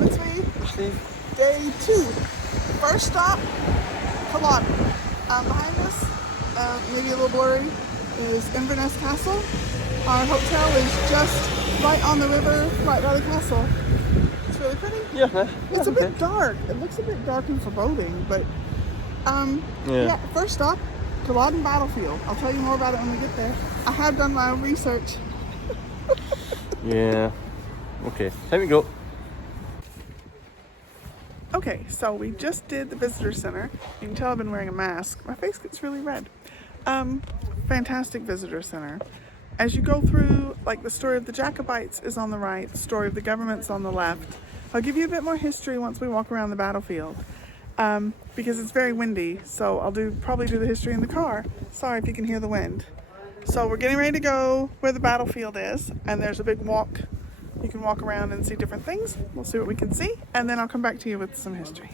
it's me. Day 2. First stop, Culloden. Behind us, maybe a little blurry, is Inverness Castle. Our hotel is just right on the river, right by the castle. It's really pretty. Yeah, It's a bit dark. It looks a bit dark and foreboding, but yeah. First stop, Culloden Battlefield. I'll tell you more about it when we get there. I have done my own research. Yeah. Okay, time to go. Okay, so we just did the visitor center. You can tell I've been wearing a mask. My face gets really red. Fantastic visitor center. As you go through, like the story of the Jacobites is on the right, the story of the government's on the left. I'll give you a bit more history once we walk around the battlefield. Because it's very windy, so I'll probably do the history in the car. Sorry if you can hear the wind. So we're getting ready to go where the battlefield is, and there's a big walk. You can walk around and see different things. We'll see what we can see, and then I'll come back to you with some history.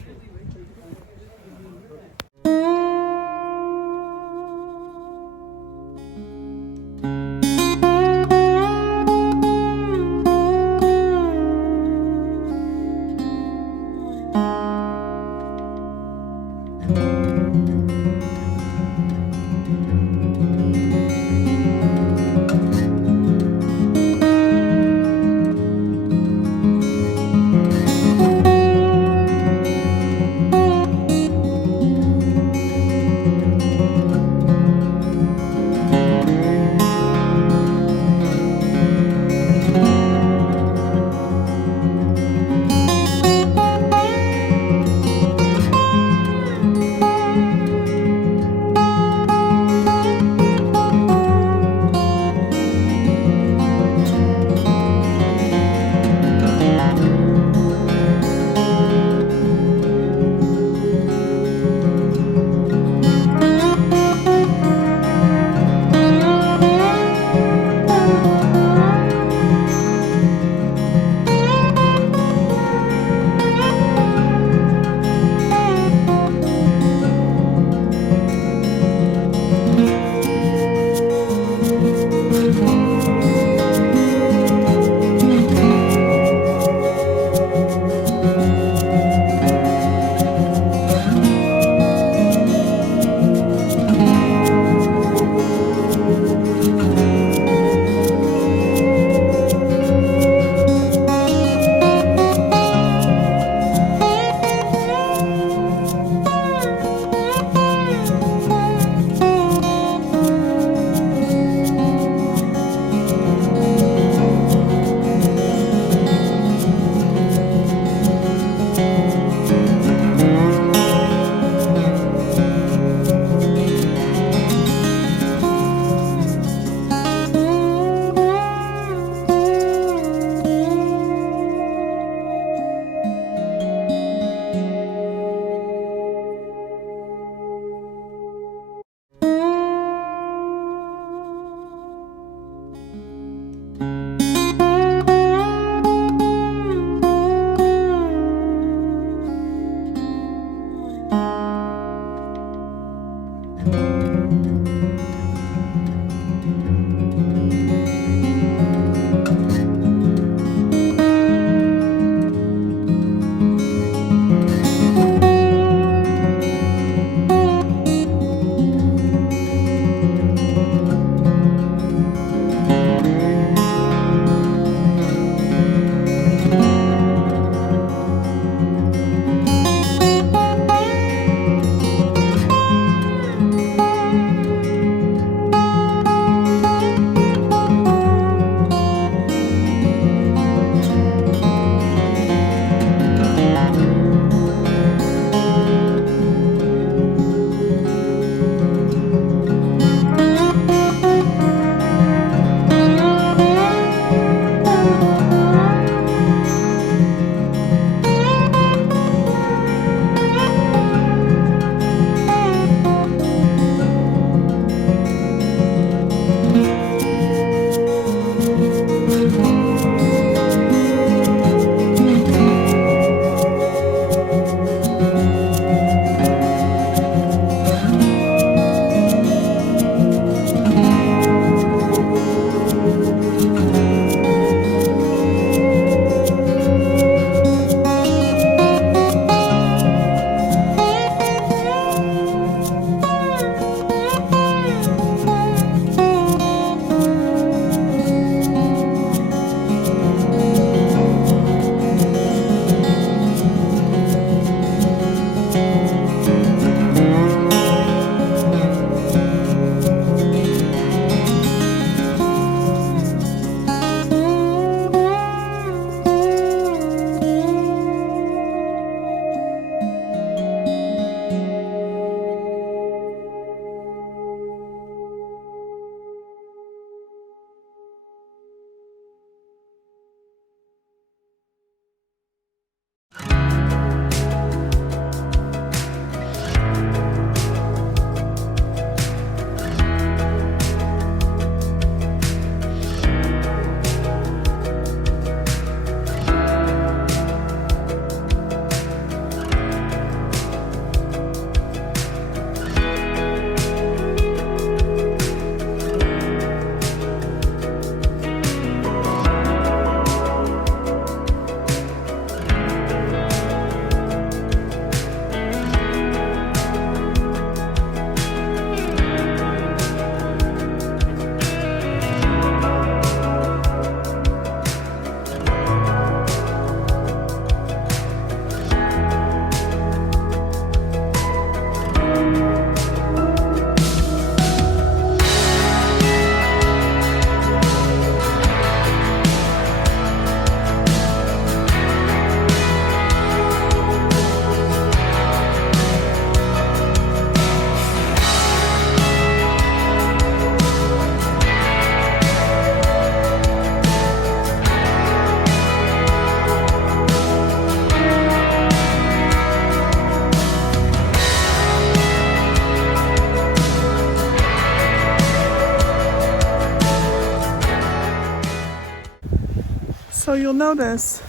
So you'll notice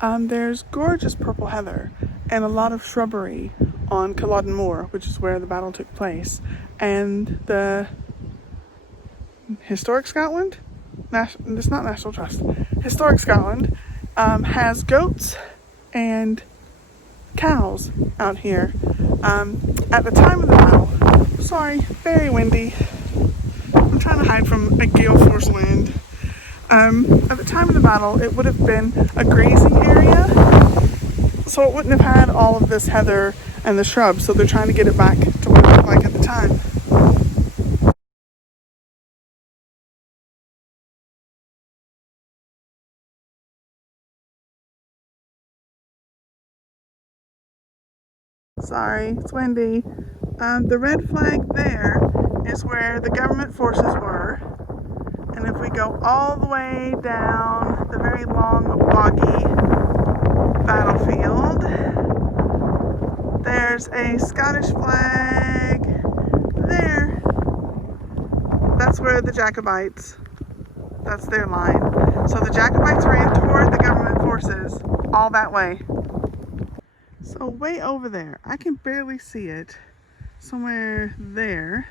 there's gorgeous purple heather and a lot of shrubbery on Culloden Moor, which is where the battle took place. And the Historic Scotland, it's not National Trust, Historic Scotland has goats and cows out here. At the time of the battle, sorry, very windy. I'm trying to hide from a gale force wind. At the time of the battle, it would have been a grazing area, so it wouldn't have had all of this heather and the shrubs, so they're trying to get it back to what it looked like at the time. Sorry, it's windy. The red flag there is where the government forces were. And if we go all the way down the very long, boggy battlefield, there's a Scottish flag there. That's where the Jacobites, that's their line. So the Jacobites ran toward the government forces all that way. So way over there, I can barely see it, somewhere there.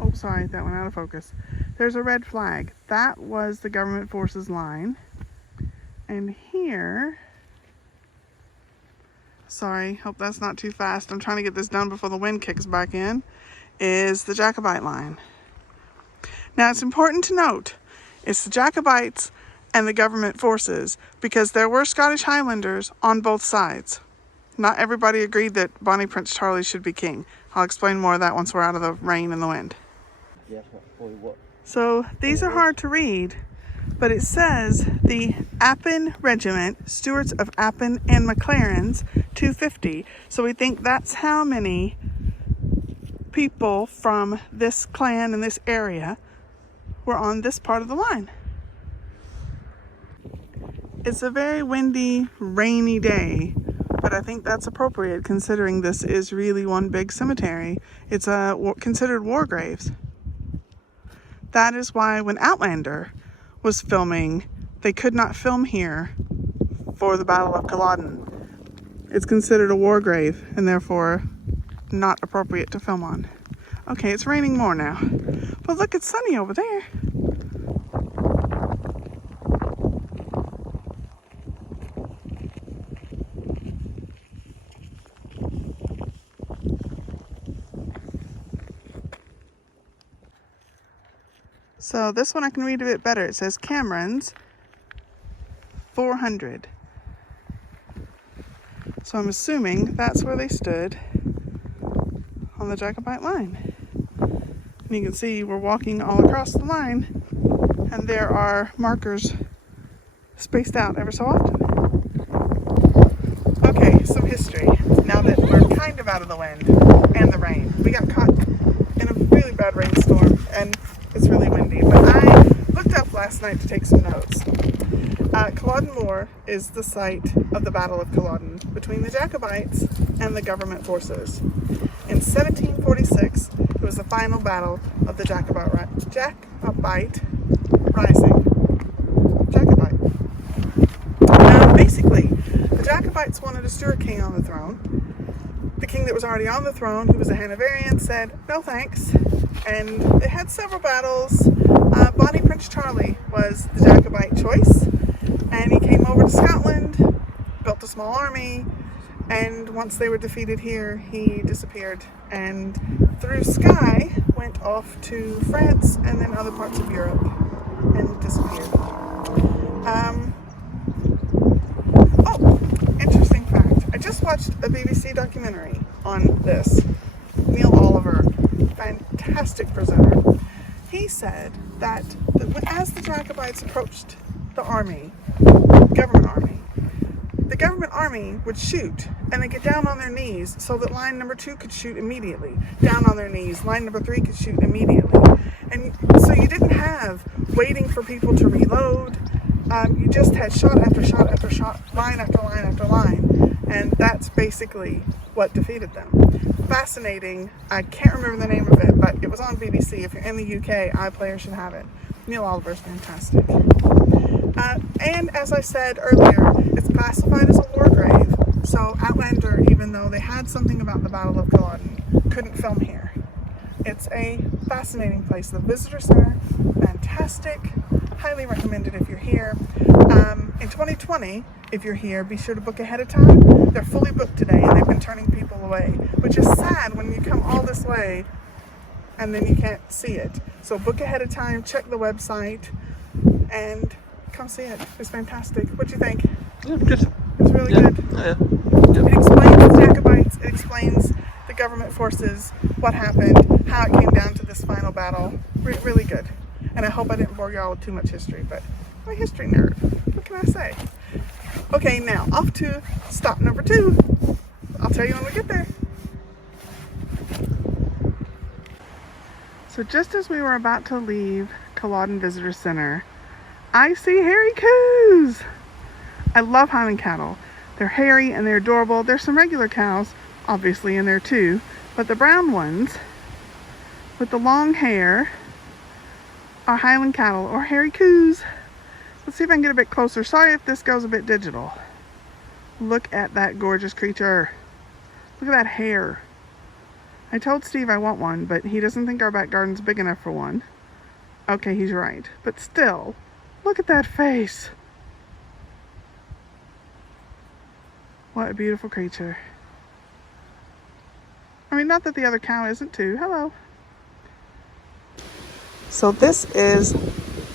Oh, sorry, that went out of focus. There's a red flag. That was the government forces line. And here, sorry, hope that's not too fast. I'm trying to get this done before the wind kicks back in, is the Jacobite line. Now it's important to note, it's the Jacobites and the government forces because there were Scottish Highlanders on both sides. Not everybody agreed that Bonnie Prince Charlie should be king. I'll explain more of that once we're out of the rain and the wind. So these are hard to read, but it says the Appin Regiment, Stuarts of Appin and McLaren's 250. So we think that's how many people from this clan in this area were on this part of the line. It's a very windy, rainy day, but I think that's appropriate considering this is really one big cemetery. It's considered war graves. That is why when Outlander was filming, they could not film here for the Battle of Culloden. It's considered a war grave and therefore not appropriate to film on. Okay, it's raining more now, but look, it's sunny over there. So this one I can read a bit better. It says Cairns 400. So I'm assuming that's where they stood on the Jacobite line. And you can see we're walking all across the line and there are markers spaced out ever so often. Okay, some history. Now that we're kind of out of the wind and the rain. We got caught in a really bad rainstorm and it's really windy, but I looked up last night to take some notes. Culloden Moor is the site of the Battle of Culloden between the Jacobites and the government forces. In 1746, it was the final battle of the Jacobite Rising. Basically, the Jacobites wanted a Stuart king on the throne. The king that was already on the throne, who was a Hanoverian, said, no thanks. And they had several battles. Bonnie Prince Charlie was the Jacobite choice. And he came over to Scotland, built a small army, and once they were defeated here, he disappeared. And through Skye, went off to France and then other parts of Europe and disappeared. Oh, interesting fact. I just watched a BBC documentary on this. Neil Oliver, fantastic presenter. He said that as the Jacobites approached the army, the government army would shoot and they get down on their knees so that line number 2 could shoot immediately. Down on their knees, line number 3 could shoot immediately. And so you didn't have waiting for people to reload. You just had shot after shot after shot, line after line after line. And that's basically what defeated them. Fascinating. I can't remember the name of it, but it was on BBC. If you're in the UK, iPlayer should have it. Neil Oliver's fantastic. And as I said earlier, it's classified as a war grave. So Outlander, even though they had something about the Battle of Culloden, couldn't film here. It's a fascinating place. The Visitor Center, fantastic. Highly recommended if you're here. In 2020, if you're here, be sure to book ahead of time. They're fully booked today and they've been turning people away, which is sad when you come all this way and then you can't see it. So book ahead of time, check the website, and come see it. It's fantastic. What do you think? Yeah, good. It's really Yeah. good. Oh, yeah. It explains the Jacobites, it explains the government forces, what happened, how it came down to this final battle. Really good. And I hope I didn't bore y'all with too much history, but I'm a history nerd. What can I say? Okay, now off to stop number 2. I'll tell you when we get there. So just as we were about to leave Culloden Visitor Center, I see hairy coos. I love Highland cattle. They're hairy and they're adorable. There's some regular cows, obviously, in there too, but the brown ones with the long hair are Highland cattle or hairy coos. Let's see if I can get a bit closer. Sorry if this goes a bit digital. Look at that gorgeous creature. Look at that hair. I told Steve I want one, but he doesn't think our back garden's big enough for one. Okay, he's right. But still, look at that face. What a beautiful creature. I mean, not that the other cow isn't too. Hello. So this is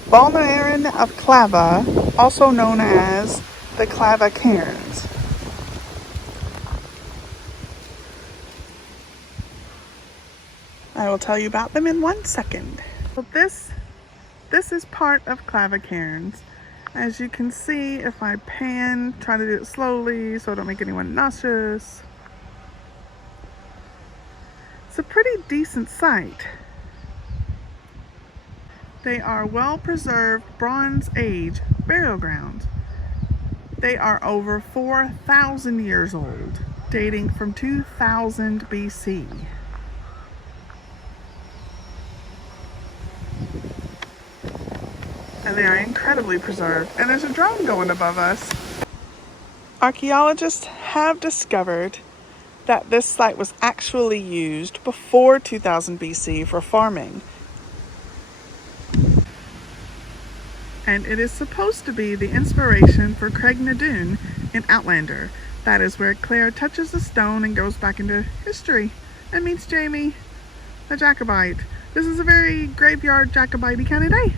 Balnearin of Clava, also known as the Clava Cairns. I will tell you about them in 1 second. So this is part of Clava Cairns. As you can see, if I pan, try to do it slowly so I don't make anyone nauseous. It's a pretty decent site. They are well-preserved Bronze Age burial grounds. They are over 4,000 years old, dating from 2000 BC. And they are incredibly preserved. And there's a drone going above us. Archaeologists have discovered that this site was actually used before 2000 BC for farming. And it is supposed to be the inspiration for Craignadoon in Outlander. That is where Claire touches the stone and goes back into history and meets Jamie, a Jacobite. This is a very graveyard Jacobite-y kind of day.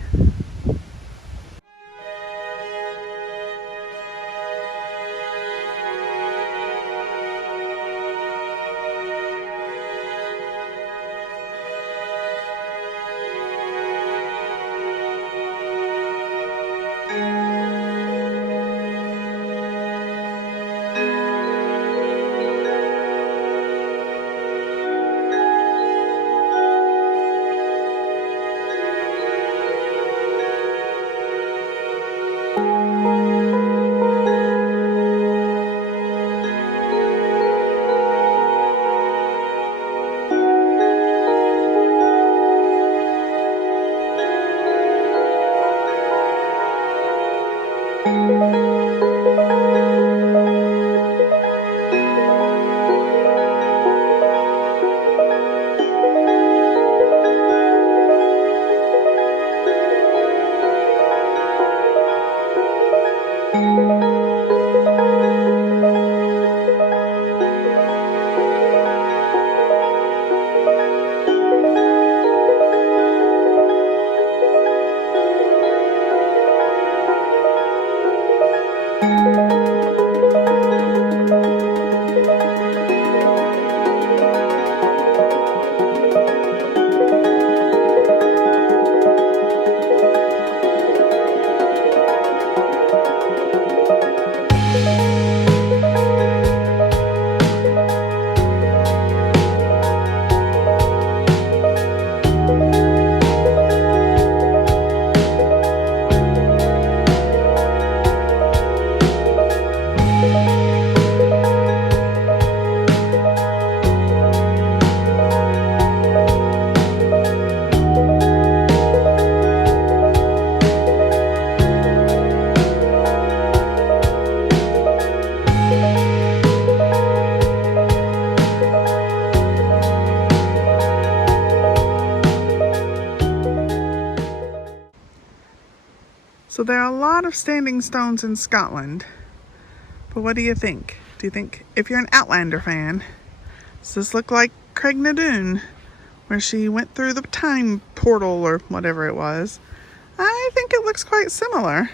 So there are a lot of standing stones in Scotland, but what do you think? Do you think, if you're an Outlander fan, does this look like Craignadoon, where she went through the time portal or whatever it was? I think it looks quite similar.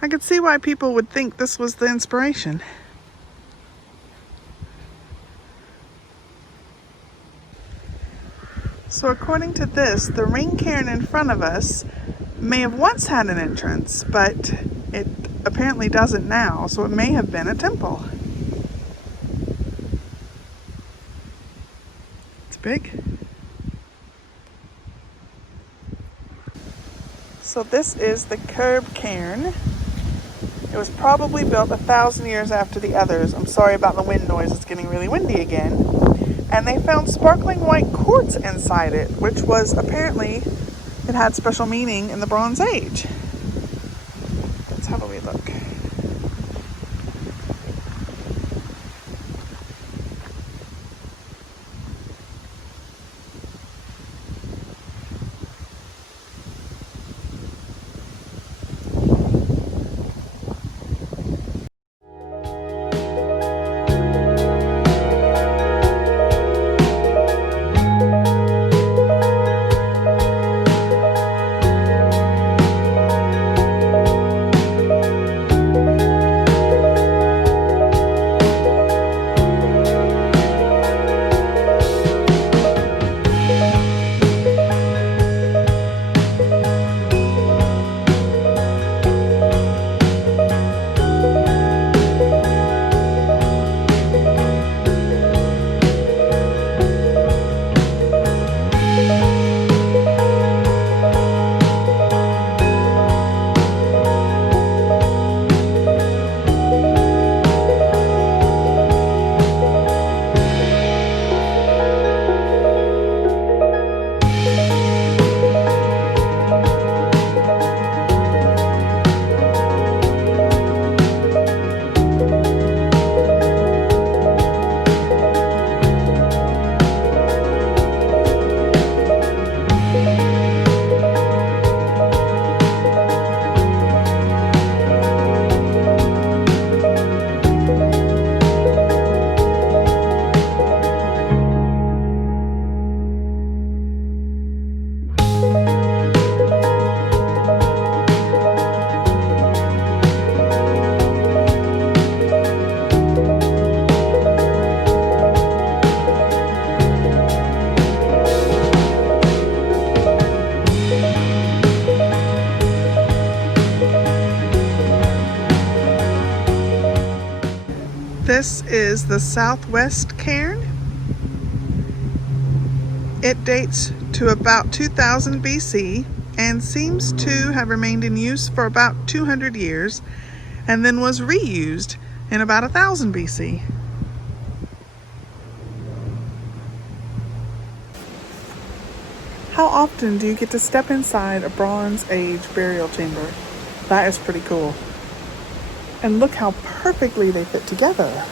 I could see why people would think this was the inspiration. So according to this, the ring cairn in front of us may have once had an entrance, but it apparently doesn't now, so it may have been a temple. It's big. So this is the Curb Cairn. It was probably built 1,000 years after the others. I'm sorry about the wind noise, it's getting really windy again. And they found sparkling white quartz inside it, which was apparently, it had special meaning in the Bronze Age. Let's have a wee look. This is the Southwest Cairn. It dates to about 2000 BC and seems to have remained in use for about 200 years and then was reused in about 1000 BC. How often do you get to step inside a Bronze Age burial chamber? That is pretty cool. And look how perfectly they fit together.